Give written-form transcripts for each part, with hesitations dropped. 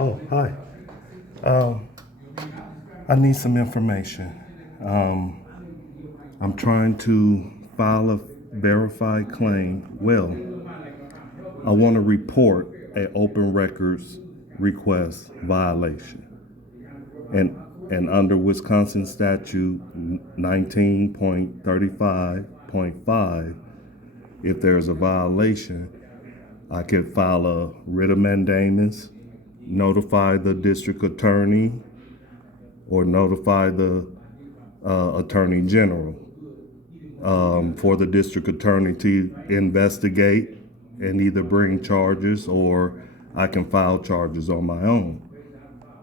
Oh, hi. I need some information. I'm trying to file a verified claim. Well, I want to report an open records request violation. And under Wisconsin statute 19.35.5, if there's a violation, I could file a writ of mandamus, notify the district attorney, or notify the attorney general for the district attorney to investigate and either bring charges, or I can file charges on my own.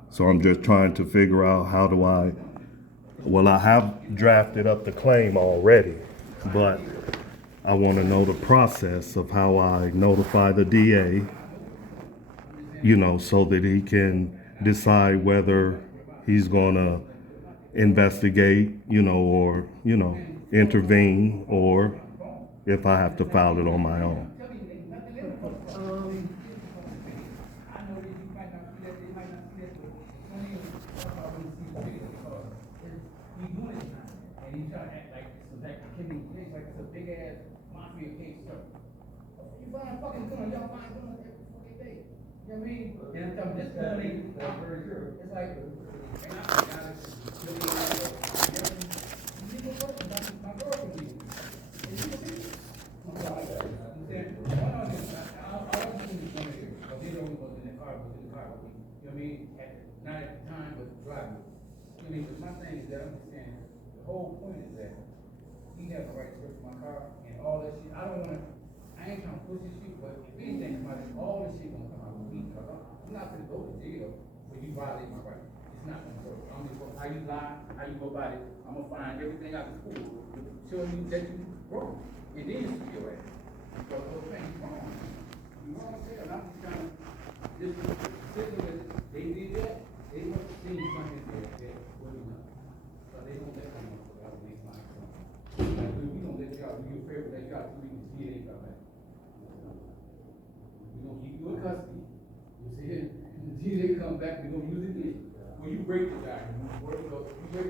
So I'm just trying to figure out how do I have drafted up the claim already, but I want to know the process of how I notify the DA, so that he can decide whether he's going to investigate, or, intervene, or if I have to file it on my own. My thing is that I'm just saying, the whole point is that he has a right to search my car and all that shit. I ain't trying to push this shit, but if anything, all this shit gonna come out with me, because I'm not gonna go to jail when you violate my right. It's not gonna work. I'm just gonna, how you lie, how you go about it, I'm gonna find everything out of school to show you that you wrong. And then you see your ass. Because the whole thing is wrong. You know what I'm saying? I'm just trying to, just consider that they did that, they must have seen something there that wasn't enough. So they don't let them know that I make my son. Like, we don't let y'all do your favor, let y'all do it, see it ain't come back. We're gonna keep you in custody. You see it? Until they come back, we're gonna use it again. When you break the guy, you break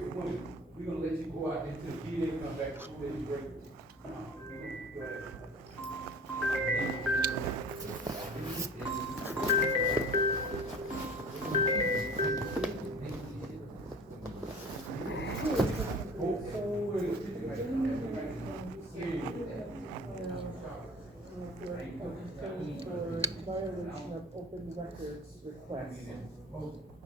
the woman, we're gonna let you go out there till the DA come back, so that you break it. No, we're gonna go ahead. Violation of open records request.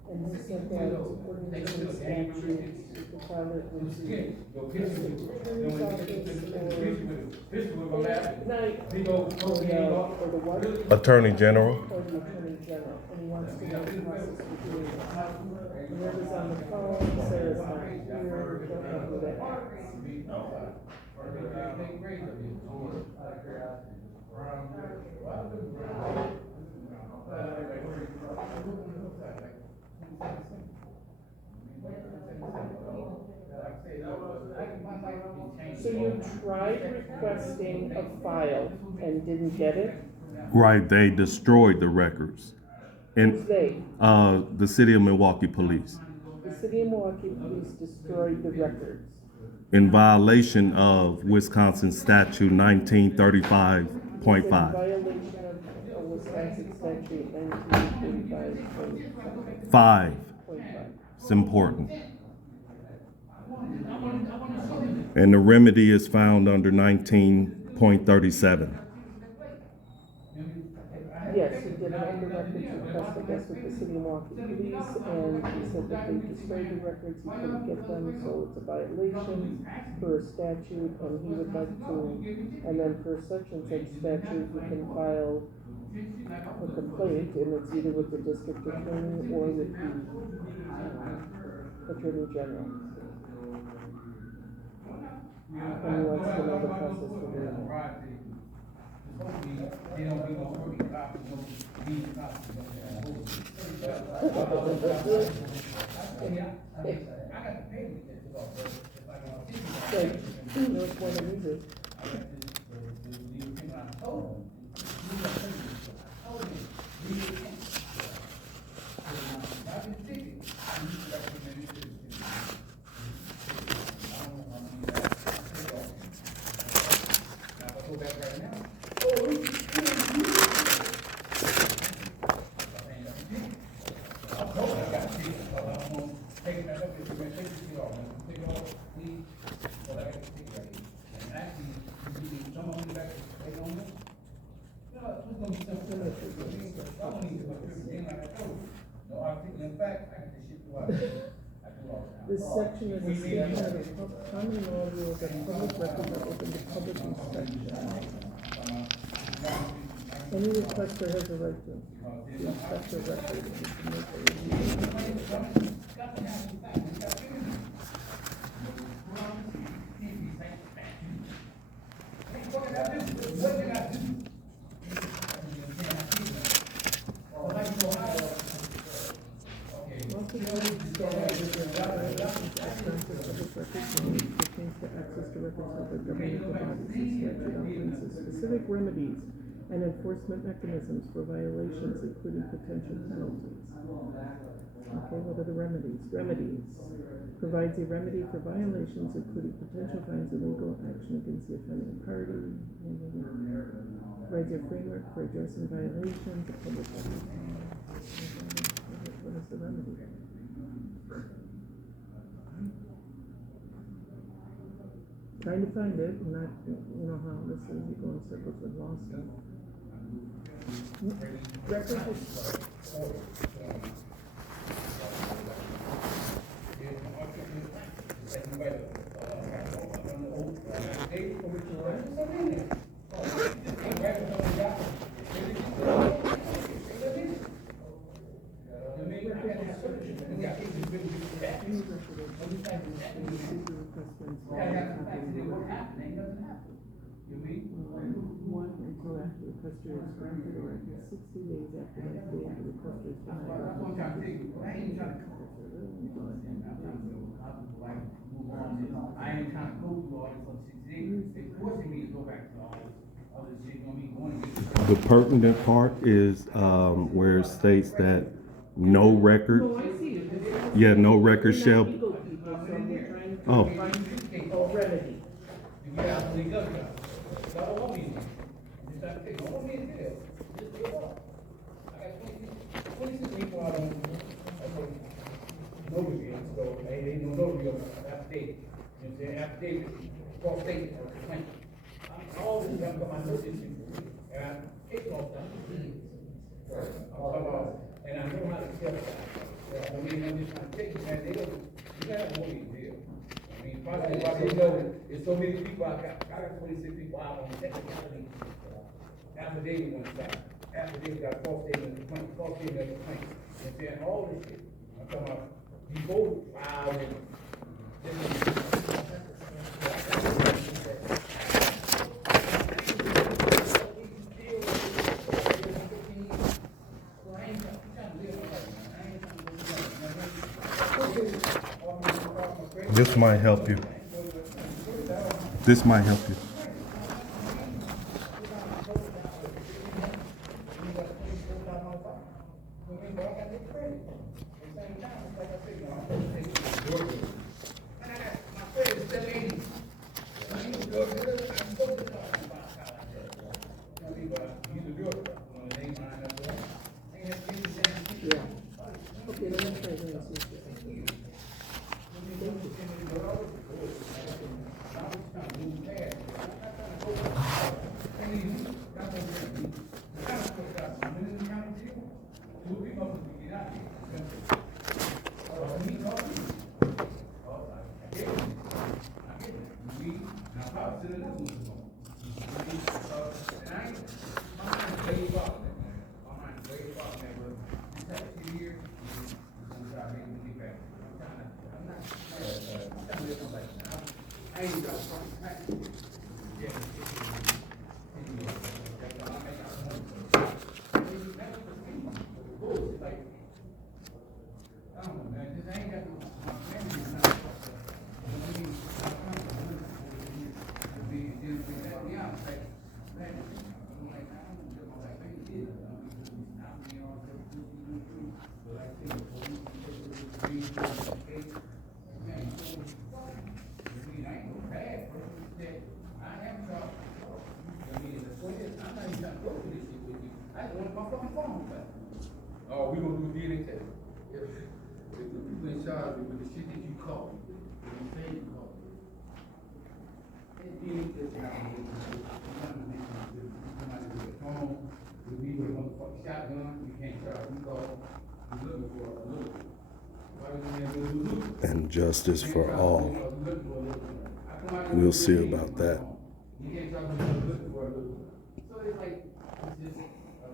And he said that according to the statute, the filer would be attorney's office or the what? Attorney General. Or the attorney general, and he wants to know the process for doing that. Whoever's on the phone says, I'm here, don't know who that is. So you tried requesting a file and didn't get it? Right, they destroyed the records. Who's they? The city of Milwaukee police, The city of Milwaukee police destroyed the records. in violation of Wisconsin statute 1935.5. In violation of Wisconsin statute 1935.5. 5. It's important. And the remedy is found under 19.37. Yes, he did an open records request, I guess, with the city of Milwaukee police, and he said that they destroyed the records, he couldn't get them, so it's a violation for a statute, and he would like to, and then for such and such statute, he can file a complaint, and it's either with the district attorney or with the attorney general. And he wants to know the process for doing that. got to pay to get this off, but if I can. So, you know, it's more than we do. This section is a statement of common law rules that public records are open to public inspection. Any requester has a right to inspect the record and to make a review. Specific remedies and enforcement mechanisms for violations, including potential penalties. Okay, what are the remedies? Remedies provides a remedy for violations, including potential fines and legal action against the offending party. Provides a framework for addressing violations of public order. What is the remedy? Trying to find it, and not, you know how this is, you go in circles with law stuff. One, until after the requester is granted, or after 60 days after that date, the requester is denied. I ain't trying to go through all this for 60 days. They forcing me to go back to all this other shit. You know me going to get. The pertinent part is where it states that no record. No, I see it. Yeah, no record We're shall. not legal people, so we're trying to Oh. find a remedy. You get out of the government. I don't want me. Just trying to take. I don't want me to do that. Just do it all. I got 26 people out on. Nobody, so ain't no nobody on affidavit. You know what I'm saying? Affidavit, false statement or complaint. All this stuff got my notice in and I take off that. And I know how to tell that. I mean, I'm just trying to take it, man. They don't, you gotta know me deal. I mean, probably they know there's so many people I got 26 people out on technicality. Affidavit on the side. Affidavit got false statement of complaint, false statement of complaint. You know what I'm saying? All this shit. I'm talking about you both filed and This might help you. This might help you. Yeah. Okay, let me try this. ain't got no, my family is not. I mean, I come to look to be, and then we let me out, like, man, I'm like, I don't know, my like, they did, I'm being on the, but I think, man, so, I mean, I ain't no bad person, that I am talking. I mean, the point is, I'm not even trying to go through this shit with you. I just want my fucking phone back. Oh, we gonna do a DNA test. If the people in charge with the shit that you call, if you say you call. And DNA test, you're not gonna get this shit. You're not gonna make this shit. You're not gonna get a phone. You leave with a motherfucking shotgun. You can't charge. You call. You're looking for a little. Why would you never do a And justice for all. We'll see about that. You can't talk about looking for a little. So it's like, it's just a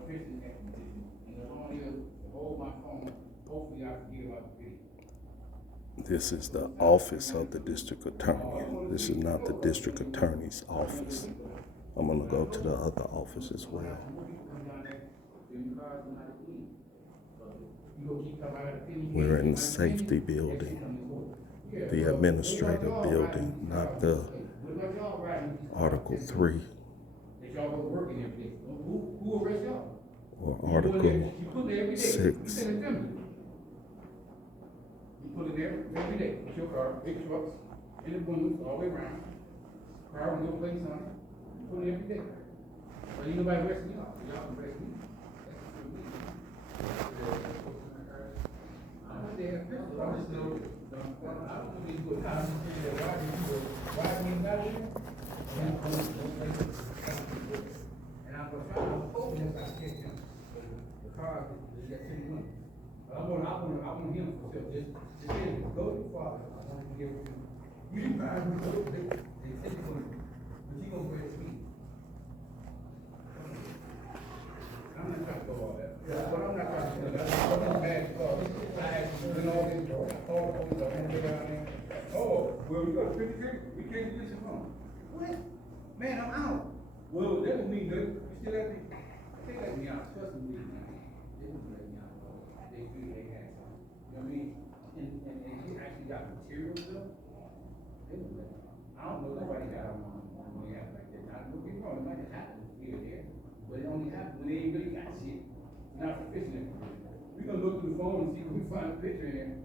fishing expedition. And as long as I hold my phone, hopefully I can get about the video. This is the office of the district attorney. This is not the district attorney's office. I'm gonna go to the other office as well. We're in the safety building, the administrative building, not the Article 3 or Article 6. You put it there every day. It's your car, big trucks, in the windows, all the way around. Car with no place on it. You put it every day. But ain't nobody arresting y'all. Y'all can arrest me. I'm not there. I'm just know. I don't know these good times. Why do you got here? And I'm going to try to hold him if I catch him. The car is at 10 minutes. I want him to just go too far. I want him to give him. You drive me a little bit, they take it for you. But you gonna arrest me. I'm not trying to go all that. But I'm not trying to do that. I'm not bad because I actually did all this. I called the police, I went down there. Oh, well, we got a 50 we can't do this at home. What? Man, I'm out. Well, that would mean that you still have to. They let me out. Trust me, they wouldn't let me out. They feel they had something. You know what I mean? And he actually got material stuff. They wouldn't let me out. I don't know nobody got them on when they act like that. Now, don't get me wrong, it might have happened here or there, but it only happened when they ain't really got shit. Not sufficient information. We're gonna look through the phone and see if we find a picture in there.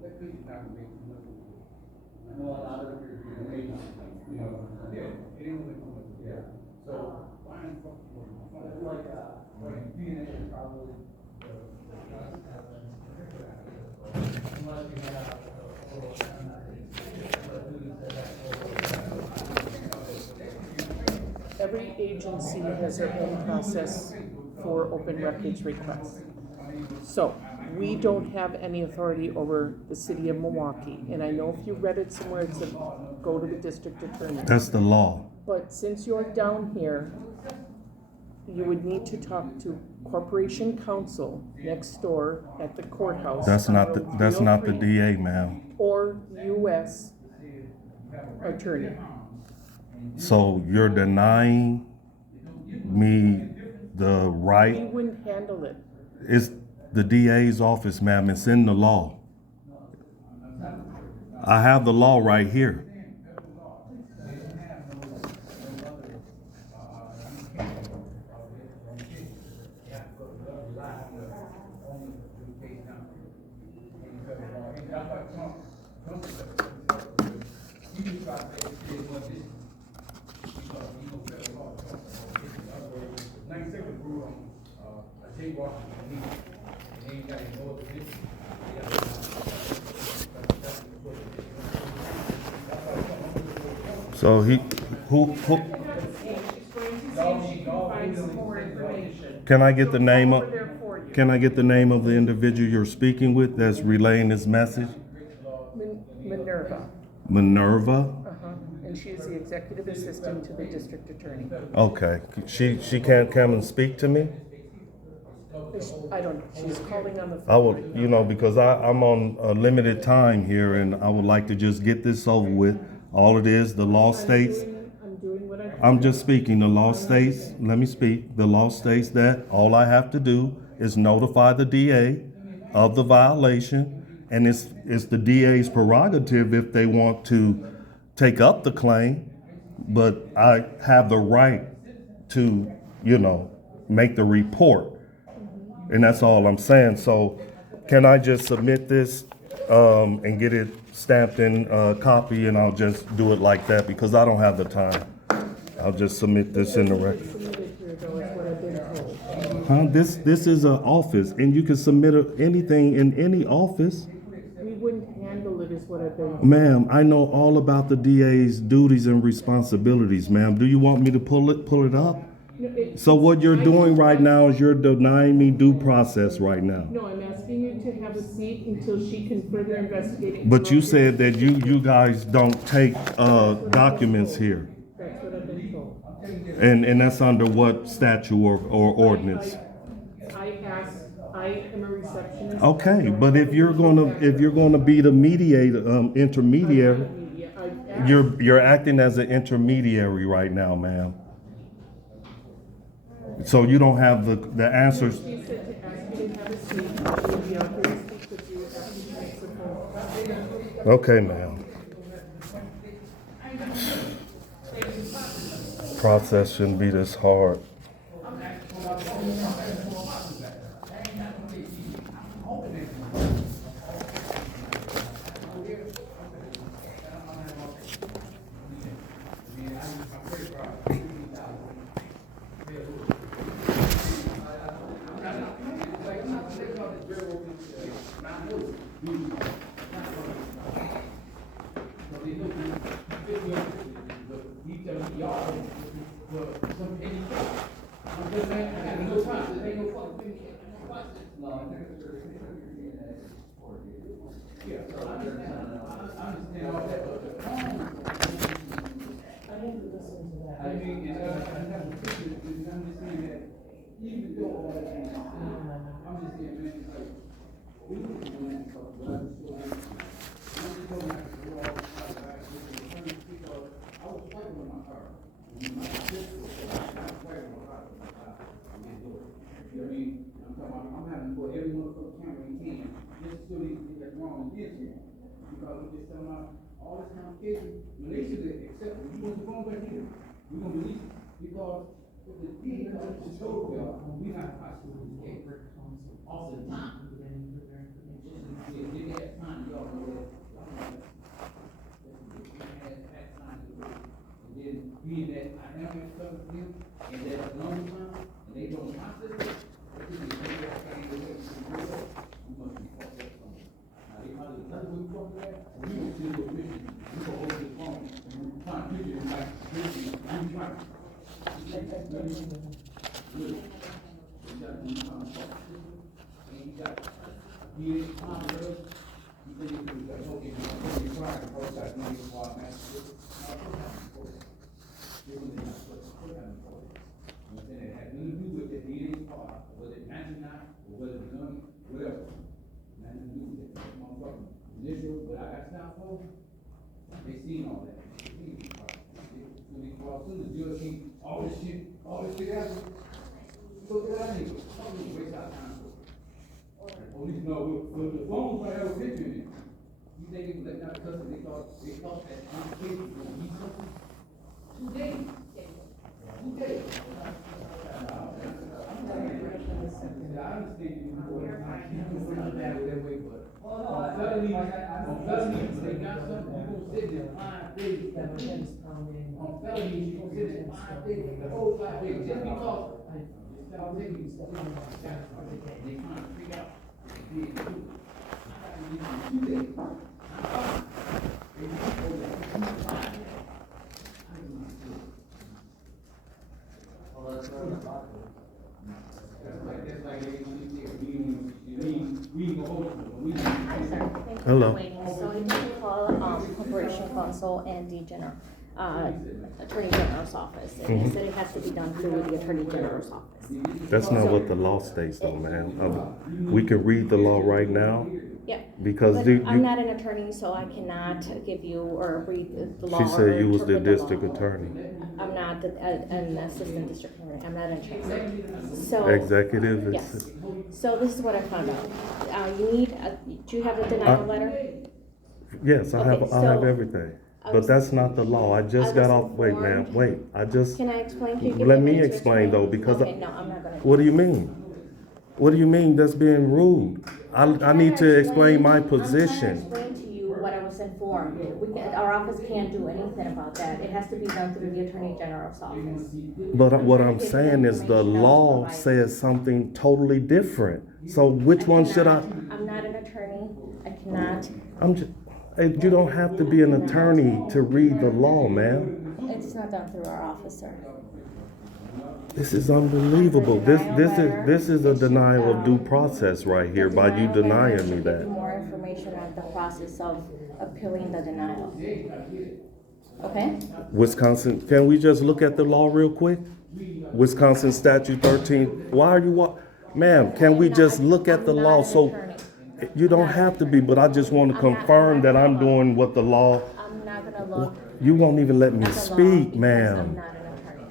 That picture's not gonna make too much. I know a lot of it, you know, yeah, it ain't gonna make too much. Yeah. So, why in the fuck? Like, DNA probably. Every agency has their own process for open records requests. So, we don't have any authority over the city of Milwaukee. And I know if you read it somewhere, it said, go to the district attorney. That's the law. But since you're down here, you would need to talk to Corporation Counsel next door at the courthouse. That's not the DA, ma'am. Or U.S. attorney. So you're denying me the We right? wouldn't handle it. It's the DA's office, ma'am. It's in the law. I have the law right here. So who can I get the name of? Can I get the name of the individual you're speaking with that's relaying this message? Minerva. Minerva? And she is the executive assistant to the district attorney. Okay. She can't come and speak to me? I don't know. She's calling on the phone. I would, because I'm on a limited time here and I would like to just get this over with. All it is, the law states. I'm doing what I can. I'm just speaking. The law states, let me speak. The law states that all I have to do is notify the DA of the violation and it's the DA's prerogative if they want to take up the claim, but I have the right to, make the report. And that's all I'm saying. So can I just submit this and get it stamped in copy, and I'll just do it like that because I don't have the time. I'll just submit this in the record. Submitted here though, is what I've been told. Huh? This is an office, and you can submit anything in any office. We wouldn't handle it is what I've been told. Ma'am, I know all about the DA's duties and responsibilities, ma'am. Do you want me to pull it up? No, So what you're doing right now is you're denying me due process right now. No, I'm asking you to have a seat until she can further investigate it. But you said that you guys don't take documents here. That's what I've been told. And that's under what statute or ordinance? I am a receptionist. Okay, but if you're gonna be the mediator, intermediary, you're acting as an intermediary right now, ma'am. So you don't have the answers. She said to ask you to have a seat. She would be out there to speak with you after she makes the phone. Okay, ma'am. Process shouldn't be this hard. I'm having to put every motherfucking camera in can just so they can get that wrong against me. Because we just telling out all this complication, when they should accept it. You want the phone back here, we're gonna release it. Because if the deed comes to show well, we not possible to get all the time. They have time, y'all know that. And then being that I have been stuck with them, and that's a long time, and they don't process it. It had nothing to do with the DA's part, whether it's 99 or whether it's money, whatever. Nothing to do with it. Motherfucker, initial, what I got stopped for, they seen all that. When they call, soon as the judge see all this shit after, you go to that nigga. I'm gonna waste our time for it. Police know, with the phone's gonna have a picture in it. You think it was letting out the custody, they thought that complication was gonna be something? 2 days. 2 days. I understand you before, you can bring it down that way, but on felonies, they got something, you gonna sit there 5 days. On felonies, you gonna sit there 5 days, the whole 5 days, just because I'm taking you stuff, they trying to figure out what they did to you. I got to give you 2 days. They need to go back. Hello. So I did call Corporation Counsel and the Attorney General's office, and they said it has to be done through the Attorney General's office. That's not what the law states though, man. We can read the law right now. Yeah. Because But you, I'm not an attorney, so I cannot give you or read the law. she or said you was the interpret district law. attorney. I'm not an assistant district attorney. I'm not an attorney. So. Executive. Yes. So this is what I found out. Do you have the denial letter? Yes, I Okay, have so everything. I But was- that's not the law. I just I got was off, wait, ma'am, informed- wait. I just, Can I explain? Can you give let a me minute to explain though, because Okay, no, I'm not gonna. what do you mean? What do you mean that's being rude? I need to explain my I'm trying position. to explain to you what I was informed. Our office can't do anything about that. It has to be done through the Attorney General's office. But what I'm saying is the law says something totally different. So which one should I? I'm not an attorney. I cannot. You don't have to be an attorney to read the law, man. It's not done through our office, sir. This is unbelievable. This is a denial of due process right here by you denying me Give you that. more information on the process of appealing the denial. Okay? Wisconsin, can we just look at the law real quick? Wisconsin statute 13. Why are you ma'am, can we just look at the law? So you don't have to be, but I just want to confirm that I'm doing what the law. I'm not gonna look You won't even let me at the law speak, because ma'am. I'm not an attorney.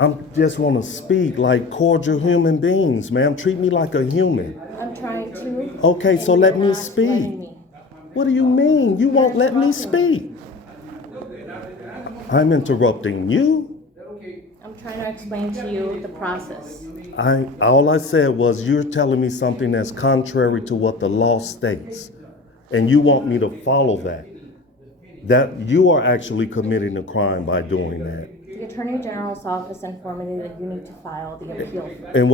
I'm just want to speak like cordial human beings, ma'am. Treat me like a human. I'm trying to. Okay, so and let you're me not speak. letting me. What do you mean? You won't let me speak. I'm interrupting you. I'm trying to explain to you the process. All I said was you're telling me something that's contrary to what the law states, and you want me to follow that. That you are actually committing a crime by doing that. The Attorney General's office informed me that you need to file the appeal. And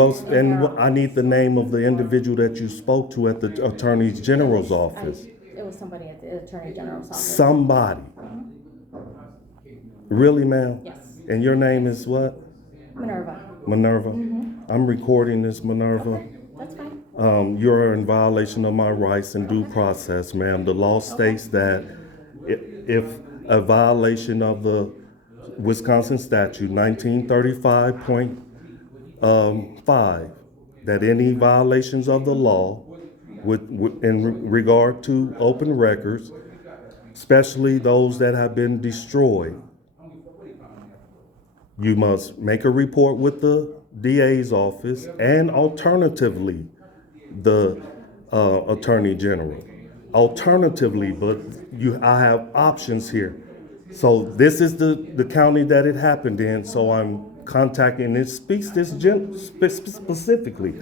I need the name of the individual that you spoke to at the Attorney General's office. It was somebody at the Attorney General's office. Somebody. Really, ma'am? Yes. And your name is what? Minerva. Minerva. I'm recording this, Minerva. That's fine. You're in violation of my rights and due process, ma'am. The law states that if a violation of the Wisconsin statute 1935.5, that any violations of the law in regard to open records, especially those that have been destroyed, you must make a report with the DA's office and alternatively the Attorney General. Alternatively, but I have options here. So this is the county that it happened in, so I'm contacting, it speaks this specifically.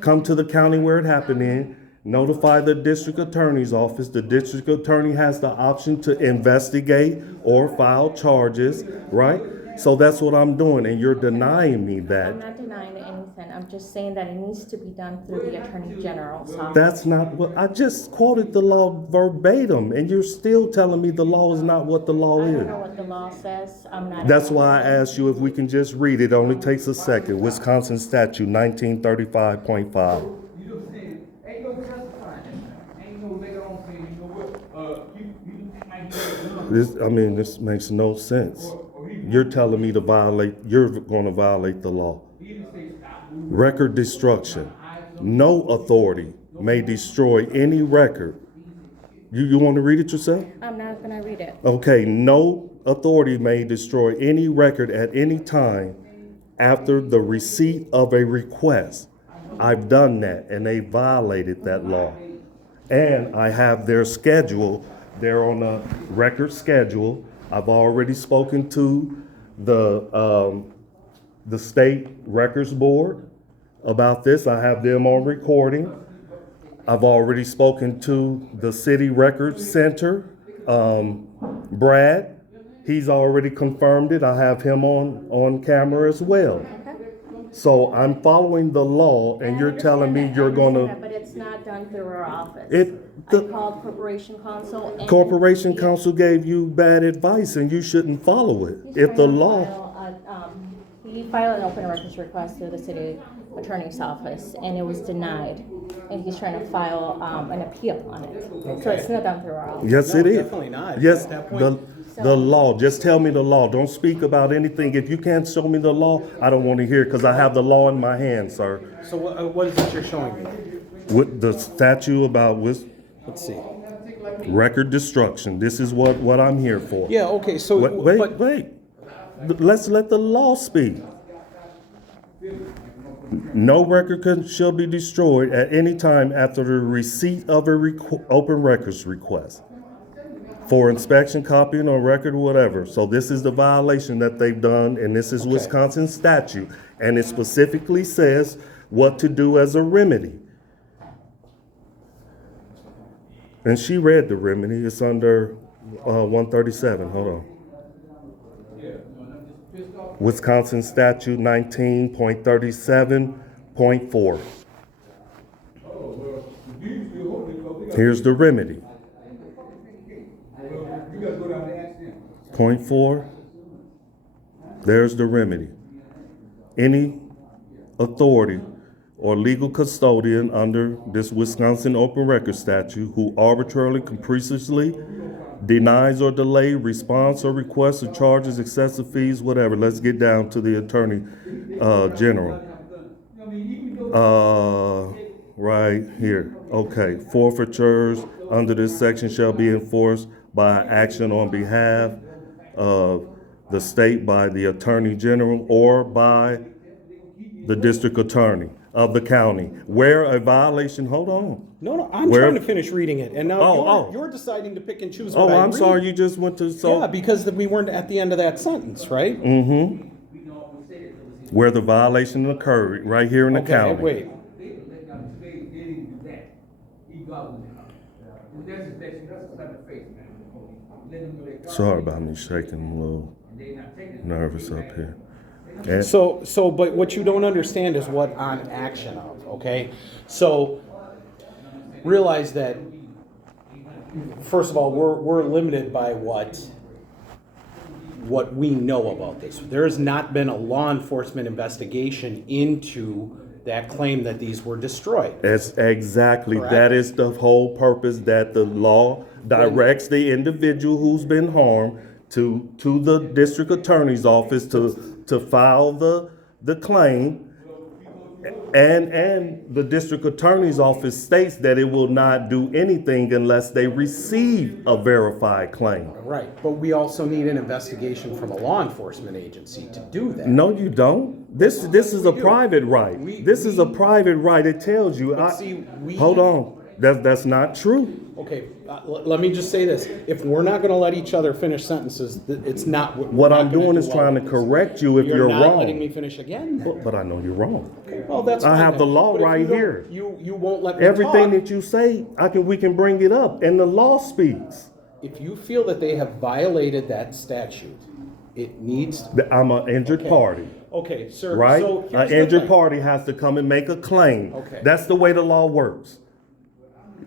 Come to the county where it happened in, notify the district attorney's office. The district attorney has the option to investigate or file charges, right? So that's what I'm doing, and you're denying me that. I'm not denying anything. I'm just saying that it needs to be done through the Attorney General's office. That's not what, I just quoted the law verbatim, and you're still telling me the law is not what the law I don't is. know what the law says. I'm not. That's why I asked you if we can just read it. It only takes a second. Wisconsin statute 1935.5. You know what I'm saying? Ain't no justifying. Ain't no later on saying, you know what, you might hear This makes no sense. You're telling me you're going to violate the law. Record destruction. No authority may destroy any record. You want to read it yourself? I'm not gonna read it. Okay, no authority may destroy any record at any time after the receipt of a request. I've done that, and they violated that law. And I have their schedule. They're on a record schedule. I've already spoken to the state records board about this. I have them on recording. I've already spoken to the city records center, Brad. He's already confirmed it. I have him on camera as well. So I'm following the law, and you're telling me you're gonna. But it's not done through our office. I The called Corporation Counsel. And Corporation Counsel gave you bad advice, and you shouldn't follow it. If the law. He filed an open records request through the city attorney's office, and it was denied. And he's trying to file an appeal on it. So it's not done through our office. Yes, No, it is. definitely not. Yes, At that point- the law. Just tell me the law. Don't speak about anything. If you can't show me the law, I don't want to hear it because I have the law in my hand, sir. So what is it you're showing me? With the statute about let's see. Record destruction. This is what I'm here for. Yeah, okay, so, Wait. Let's let the law speak. No record shall be destroyed at any time after the receipt of a open records request for inspection, copying, or record, or whatever. So this is the violation that they've done, and this is Wisconsin statute, and it specifically says what to do as a remedy. And she read the remedy. It's under 137. Hold on. Wisconsin statute 19.37.4. Here's the remedy. Point 4. There's the remedy. Any authority or legal custodian under this Wisconsin open record statute who arbitrarily, capriciously denies or delays response or requests or charges excessive fees, whatever. Let's get down to the attorney general. Right here. Okay. Forfeitures under this section shall be enforced by action on behalf of the state by the attorney general or by the district attorney of the county where a violation, hold on. No, I'm trying to finish reading it, and now you're deciding to pick and choose what I read. I'm sorry, you just went to, Yeah, because we weren't at the end of that sentence, right? Mm-hmm. Where the violation occurred, right here in the county. Wait. Sorry about me shaking a little nervous up here. So, but what you don't understand is what on action of, okay? So, realize that, first of all, we're limited by what we know about this. There has not been a law enforcement investigation into that claim that these were destroyed. That's exactly, Correct? that is the whole purpose, that the law directs the individual who's been harmed to the district attorney's office to file the claim. And the district attorney's office states that it will not do anything unless they receive a verified claim. Right, but we also need an investigation from a law enforcement agency to do that. No, you don't. This is a private right. This is a private right. It tells you. Hold on. That's not true. Okay, let me just say this. If we're not going to let each other finish sentences, it's not. What I'm doing is trying to correct you if you're wrong. You're not letting me finish again. But I know you're wrong. Okay, well, that's fine. I have the law But if right you don't- here. You won't let me Everything talk. that you say, we can bring it up, and the law speaks. If you feel that they have violated that statute, it needs. I'm an injured party. Okay, sir. Right? So An here's the injured thing. party has to come and make a claim. Okay. That's the way the law works.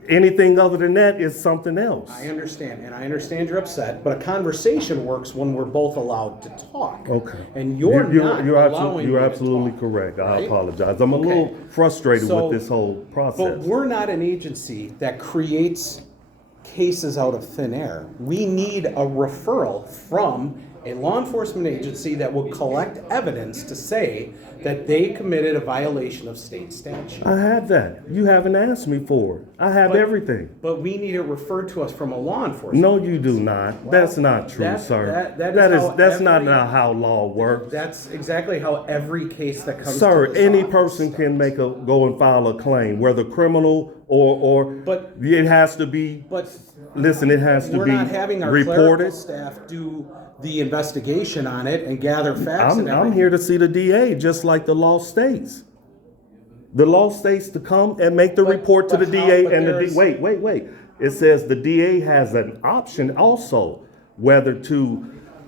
Anything other than that is something else. I understand, and I understand you're upset, but a conversation works when we're both allowed to talk. Okay. And you're not allowing me You're to absolutely talk, correct. I right? apologize. I'm a Okay. little frustrated So- with this whole process. But we're not an agency that creates cases out of thin air. We need a referral from a law enforcement agency that will collect evidence to say that they committed a violation of state statute. I have that. You haven't asked me for it. I have everything. But we need it referred to us from a law enforcement. No, you do not. That's not true, that- sir. that is how That's not every- how law works. That's exactly how every case that comes Sir, to this any office person starts. can go and file a claim, whether criminal or But- it has to be. But Listen, it has to we're be not having our clerical reported. staff do the investigation on it and gather facts and I'm everything. here to see the DA, just like the law states. The law states to come and make the report to the but how- DA, but and there's- wait. It says the DA has an option also whether to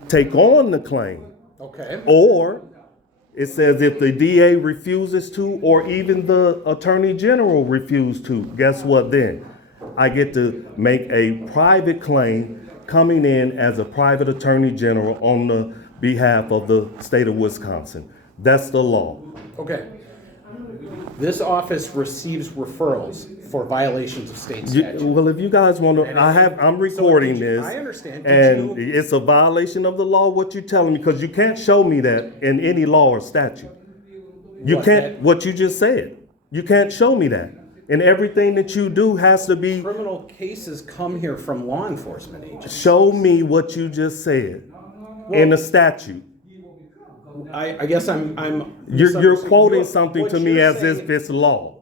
take on the claim, Okay. or it says if the DA refuses to, or even the Attorney General refuses to, guess what then? I get to make a private claim coming in as a private Attorney General on the behalf of the state of Wisconsin. That's the law. Okay. This office receives referrals for violations of state statute. Well, if you guys want to, I'm recording did you- this. I understand. Did And you- it's a violation of the law, what you're telling me, because you can't show me that in any law or statute. You What, can't, that- what you just said. You can't show me that. and everything that you do has to be, Criminal cases come here from law enforcement agents. show me what you just said in the statute. I guess I'm You're misunderstanding. quoting What something to me you're as saying- if it's law.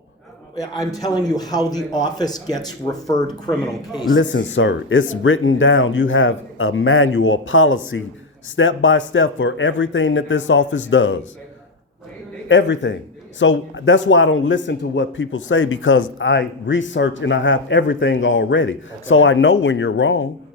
I'm telling you how the office gets referred criminal cases. Listen, sir, it's written down. You have a manual, a policy, step by step for everything that this office does. Everything. So that's why I don't listen to what people say, because I research and I have everything already. So I know when you're wrong.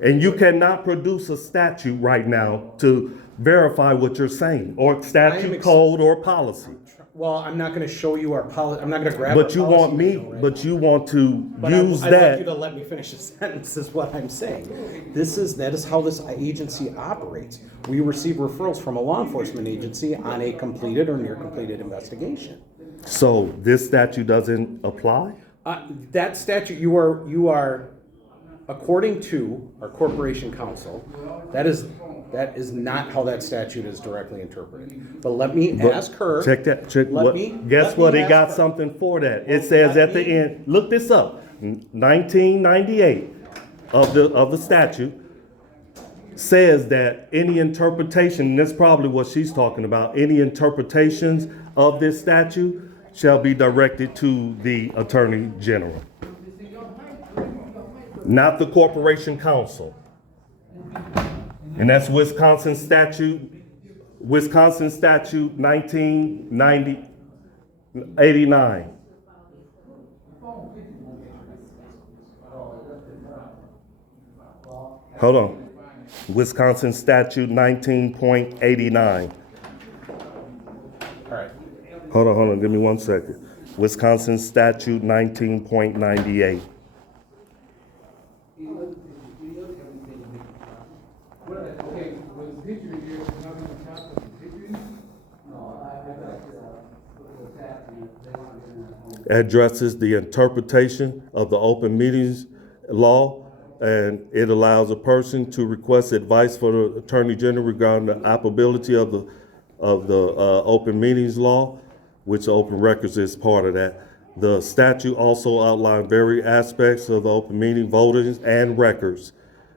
And you cannot produce a statute right now to verify what you're saying, or statute, code, or policy. Well, I'm not going to show you our policy. I'm not going to grab. But you our policy want me, manual right but now. you want to But use I'd like that. you to let me finish the sentence, is what I'm saying. That is how this agency operates. We receive referrals from a law enforcement agency on a completed or near completed investigation. So this statute doesn't apply? That statute, you are, according to our corporation counsel, that is not how that statute is directly interpreted. But let me ask her. Check that, check let what, me- guess let me what, it ask got her. something for that. It says at the end, look this up, 1998 of the statute says that any interpretation, and that's probably what she's talking about, any interpretations of this statute shall be directed to the Attorney General, not the Corporation Council. And that's Wisconsin statute 1989. Hold on. Wisconsin statute 19.89. All right. Hold on, give me 1 second. Wisconsin statute 19.98. Okay, was the picture in there, nothing on top of the picture? Addresses the interpretation of the open meetings law, and it allows a person to request advice for the Attorney General regarding the applicability of the open meetings law, which open records is part of that. The statute also outlines various aspects of the open meeting, votings, and records,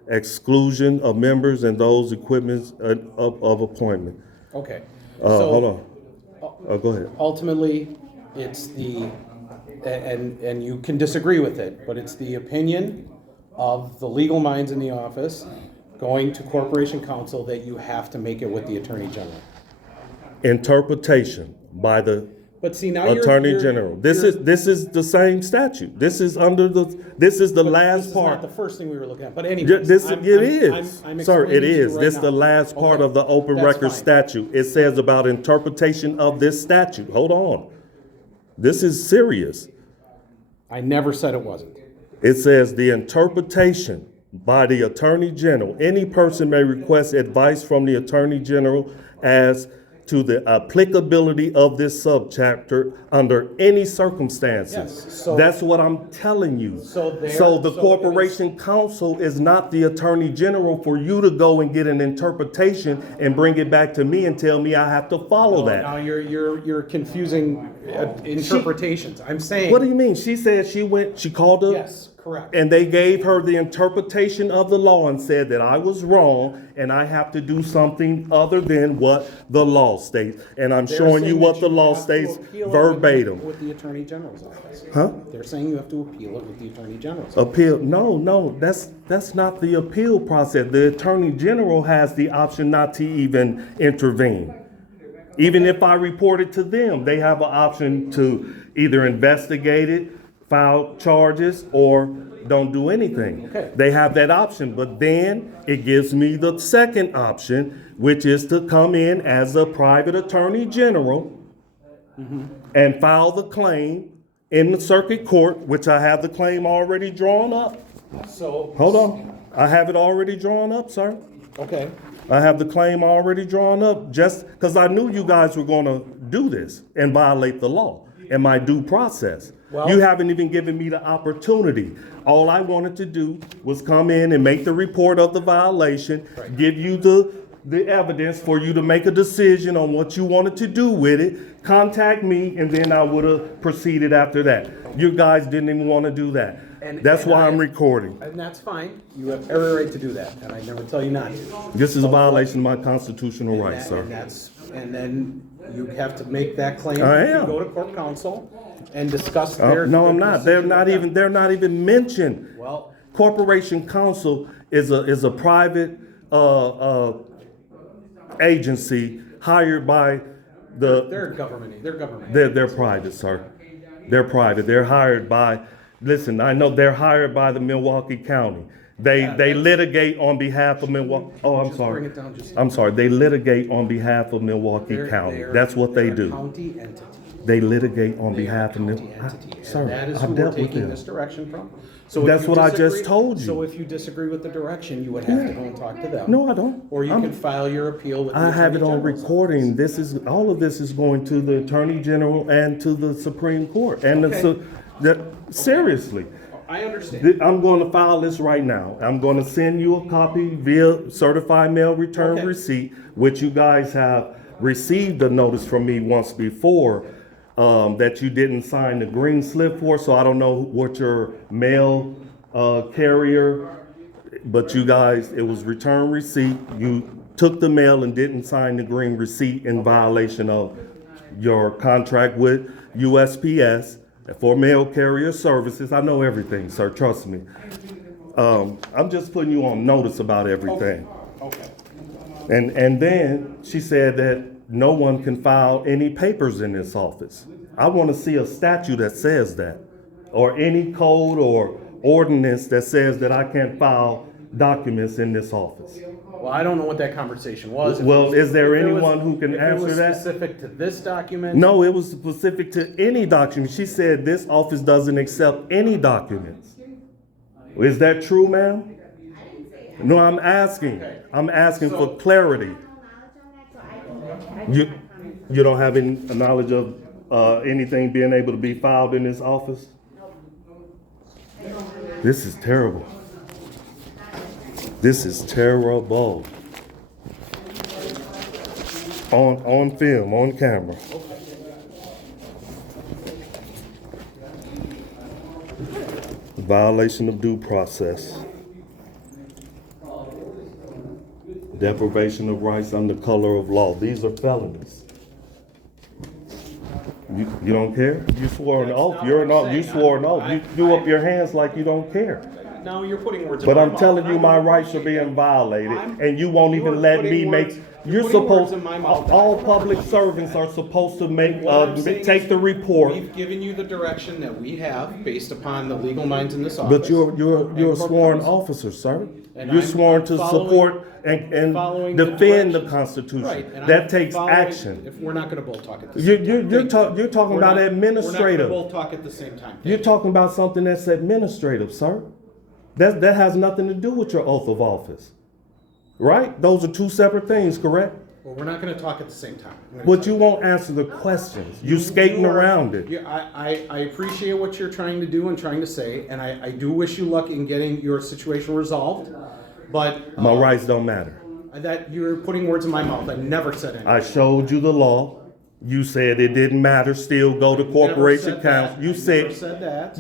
exclusion of members and those equipments of appointment. Okay. Hold on. Go ahead. Ultimately, it's and you can disagree with it, but it's the opinion of the legal minds in the office going to Corporation Counsel that you have to make it with the Attorney General. Interpretation by the But see, now Attorney General. This is the same statute. This is the last This is part. not the first thing we were looking at, but anyway. It is, sir. It is. This is the last part of the open record statute. It says about interpretation of this statute. Hold on. This is serious. I never said it wasn't. It says the interpretation by the Attorney General. Any person may request advice from the Attorney General as to the applicability of this subchapter under any circumstances. Yes, so- That's what I'm telling you. So there- So the so it Corporation Counsel is not the Attorney General for you to go and get an interpretation and bring it back to me and tell me I have to follow that. Now you're confusing interpretations. I'm saying. What do you mean? She said she called her. Yes, correct. And they gave her the interpretation of the law and said that I was wrong and I have to do something other than what the law states. And I'm They're showing you saying what that the you law have to states appeal it verbatim. with the Attorney General's office. Huh? They're saying you have to appeal it with the Attorney General's office. Appeal? No, that's not the appeal process. The Attorney General has the option not to even intervene. Even if I report it to them, they have an option to either investigate it, file charges, or don't do anything. Okay. They have that option, but then it gives me the second option, which is to come in as a private Attorney General and file the claim in the circuit court, which I have the claim already drawn up. So. Hold on. I have it already drawn up, sir. Okay. I have the claim already drawn up just because I knew you guys were going to do this and violate the law and my due process. Well- You haven't even given me the opportunity. All I wanted to do was come in and make the report of the violation, Right. give you the the evidence for you to make a decision on what you wanted to do with it, contact me, and then I would have proceeded after that. You guys didn't even want to do that. That's why I'm recording. And that's fine. You have every right to do that, and I never tell you not to. This is a violation of my constitutional rights, sir. And then you have to make that claim. I You am. go to court counsel and discuss their. No, I'm their not. They're decision not with even. them. They're not even mentioned. Well, Corporation counsel is a private agency hired by the. they're government. They're government. They're private, sir. They're private. They're hired by. Listen, I know they're hired by the Milwaukee County. They litigate on behalf of Milwaukee. Oh, I'm Just sorry. bring it down just- I'm sorry. They litigate on behalf of Milwaukee They're- County. they're- That's what they they're a do. County entity. They litigate on They're a behalf of county Milwaukee. entity, and Sir, that is I've who we're dealt with taking them. this direction from. So if That's you what I just disagree- told you. So if you disagree with the direction, you would have to go and talk to them. No, I don't. Or you I'm- can file your appeal with the I have it Attorney on General's recording. This is, all of this is going to the Attorney General and to the Supreme Court. And seriously, office. I understand. I'm going to file this right now. I'm going to send you a copy via certified mail return Okay. receipt, which you guys have received a notice from me once before, that you didn't sign the green slip for, so I don't know what your mail carrier, but you guys, it was return receipt. You took the mail and didn't sign the green receipt in violation of your contract with USPS for mail carrier services. I know everything, sir, trust me. I'm just putting you on notice about everything. Okay. And then she said that no one can file any papers in this office. I want to see a statute that says that, or any code or ordinance that says that I can't file documents in this office. Well, I don't know what that conversation was. If Well, it was- is there if it was- anyone who can answer If it that? was specific to this document? No, it was specific to any document. She said this office doesn't accept any documents. Is that true, ma'am? No, I'm asking. I'm asking for clarity. You don't have any knowledge of anything being able to be filed in this office? This is terrible. This is terrible. On film, on camera. Violation of due process. Deprivation of rights under color of law. These are felonies. You don't care? You swore an oath. You're an oath. You swore an oath. You threw up your hands like you don't care. Now you're putting words in But my I'm mouth, telling and you, I my don't rights are appreciate being that. violated, I'm- and you won't you're even let me putting make. words- You're putting words supposed. in my mouth. All public servants are supposed to make. What I'm saying Take is the report. We've given you the direction that we have based upon the legal minds in this office. But you're a And sworn counsel. officer, sir. And You're I'm sworn to following- support and following the defend the directions. Constitution. Right, and That I'm takes following- action. If we're not gonna both talk at the You're- same you're- time. you're Thank talk- you. you're talking We're about not- administrative. We're not gonna both talk at the same time. You're talking about something that's administrative, sir. That has nothing to do with your oath of office, right? Those are two separate things, correct? Well, we're not gonna talk at the same time. I'm gonna But tell you won't answer the questions. You skating You are- around it. I appreciate what you're trying to do and trying to say, and I do wish you luck in getting your situation resolved, but. My rights don't matter. That you're putting words in my mouth. I never said anything. I showed you the law. You said it didn't matter. Still go to corporation Never said that. counsel. You I said never said that.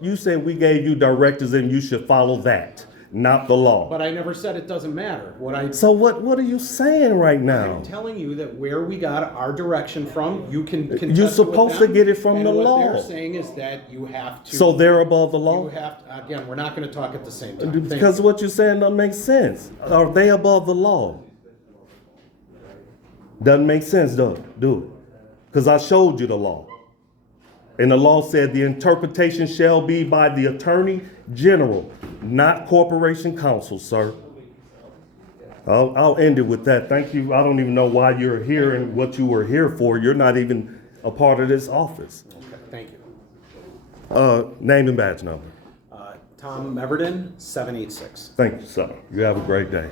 You said we gave you directives and you should follow that, not the law. But I never said it doesn't matter. So what are you saying right now? I'm telling you that where we got our direction from, you can contest You're it supposed with to them, get it from and the what law. they're saying is that you have to. So they're above the You law? have to, again, we're not gonna talk at the same time. Thank Because you. what you're saying doesn't make sense. Are they above the law? Doesn't make sense, do it? Because I showed you the law. And the law said the interpretation shall be by the Attorney General, not Corporation Counsel, sir. I'll end it with that. Thank you. I don't even know why you're here and what you were here for. You're not even a part of this office. Okay, thank you. Name and badge number. Tom Meverden, 786. Thank you, sir. You have a great day.